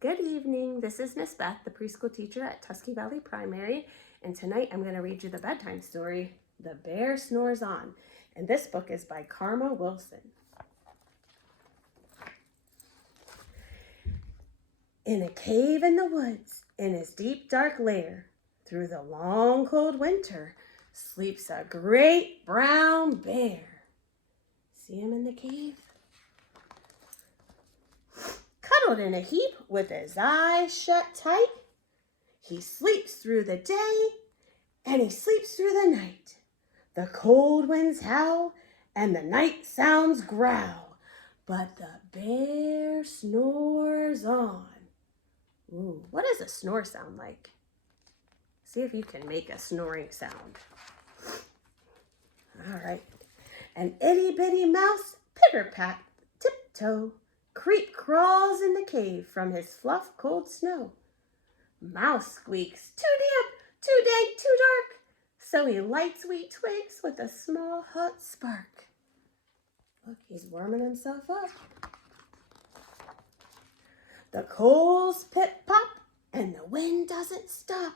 Good evening. This is Miss Beth, the preschool teacher at Tusky Valley Primary, and tonight I'm going to read you the bedtime story, The Bear Snores On, and this book is by Karma Wilson. In a cave in the woods, in his deep dark lair, through the long cold winter, sleeps a great brown bear. See him in the cave? Cuddled in a heap with his eyes shut tight, he sleeps through the day and he sleeps through the night. The cold winds howl and the night sounds growl, but the bear snores on. Ooh, what does a snore sound like? See if you can make a snoring sound. All right. An itty bitty mouse, pitter pat, tiptoe, creep crawls in the cave from his fluff cold snow. Mouse squeaks, too damp, too dank, too dark, so he lights wee twigs with a small hot spark. Look, he's warming himself up. The coals pip pop and the wind doesn't stop,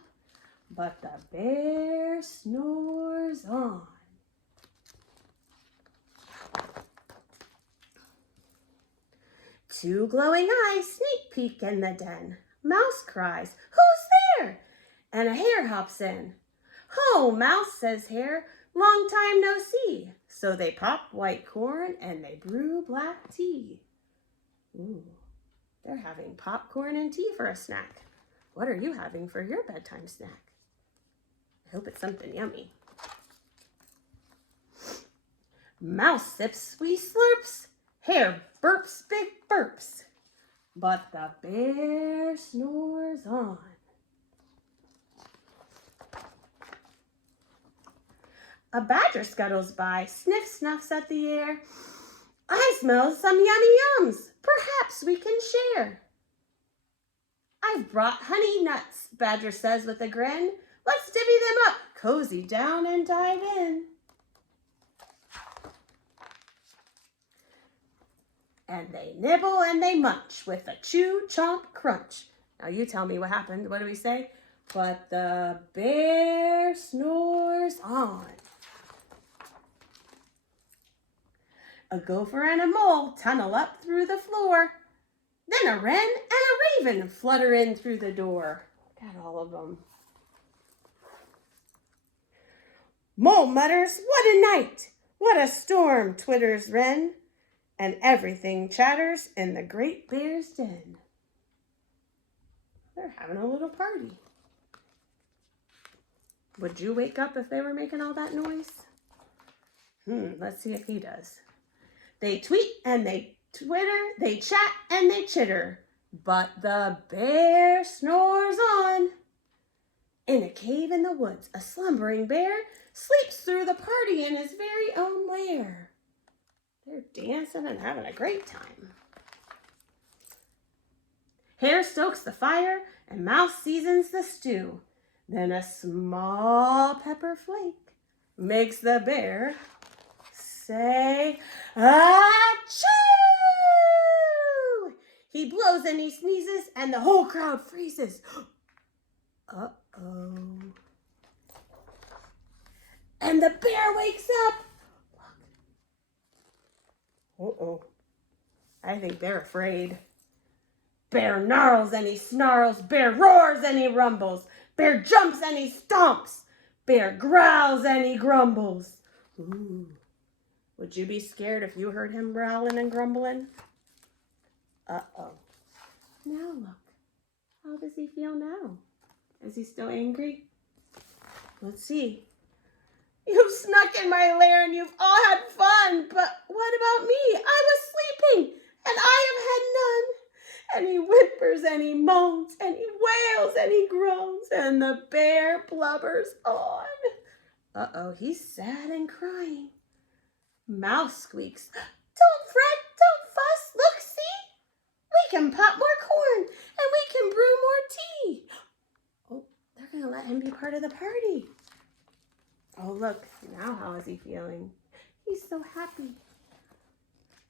but the bear snores on. Two glowing eyes sneak peek in the den. Mouse cries, "Who's there?" And a hare hops in. "Ho, Mouse," says Hare, "long time no see." So they pop white corn and they brew black tea. Ooh, they're having popcorn and tea for a snack. What are you having for your bedtime snack? I hope it's something yummy. Mouse sips wee slurps. Hare burps big burps. But the bear snores on. A badger scuttles by, sniff snuffs at the air. "I smell some yummy yums. Perhaps we can share." "I've brought honey nuts," Badger says with a grin. "Let's divvy them up, cozy down and dive in." And they nibble and they munch with a chew, chomp, crunch. Now you tell me what happened. What do we say? But the bear snores on. A gopher and a mole tunnel up through the floor. Then a wren and a raven flutter in through the door. Got all of them. Mole mutters, "What a night! What a storm!" twitters wren. And everything chatters in the great bear's den. They're having a little party. Would you wake up if they were making all that noise? Let's see if he does. They tweet and they twitter, they chat and they chitter, but the bear snores on. In a cave in the woods, a slumbering bear sleeps through the party in his very own lair. They're dancing and having a great time. Hare stokes the fire and Mouse seasons the stew. Then a small pepper flake makes the bear say, "Achoo!" He blows and he sneezes and the whole crowd freezes. Uh-oh. And the bear wakes up. Uh-oh. I think they're afraid. Bear gnarls and he snarls. Bear roars and he rumbles. Bear jumps and he stomps. Bear growls and he grumbles. Ooh. Would you be scared if you heard him growling and grumbling? Uh-oh. Now look. How does he feel now? Is he still angry? Let's see. "You've snuck in my lair and you've all had fun, but what about me? I was sleeping and I have had none." And he whimpers and he moans and he wails and he groans and the bear blubbers on. Uh-oh, he's sad and crying. Mouse squeaks, "Don't fret, don't fuss, look, see? We can pop more corn and we can brew more tea." Oh, they're going to let him be part of the party. Oh, look, now how is he feeling? He's so happy.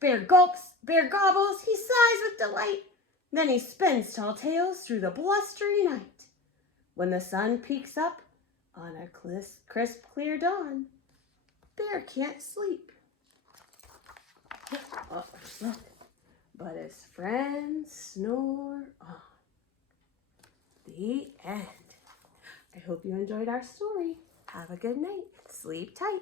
Bear gulps, bear gobbles, he sighs with delight. Then he spins tall tales through the blustery night. When the sun peeks up on a crisp, clear dawn, Bear can't sleep. Oh, look, but his friends snore on. The end. I hope you enjoyed our story. Have a good night. Sleep tight.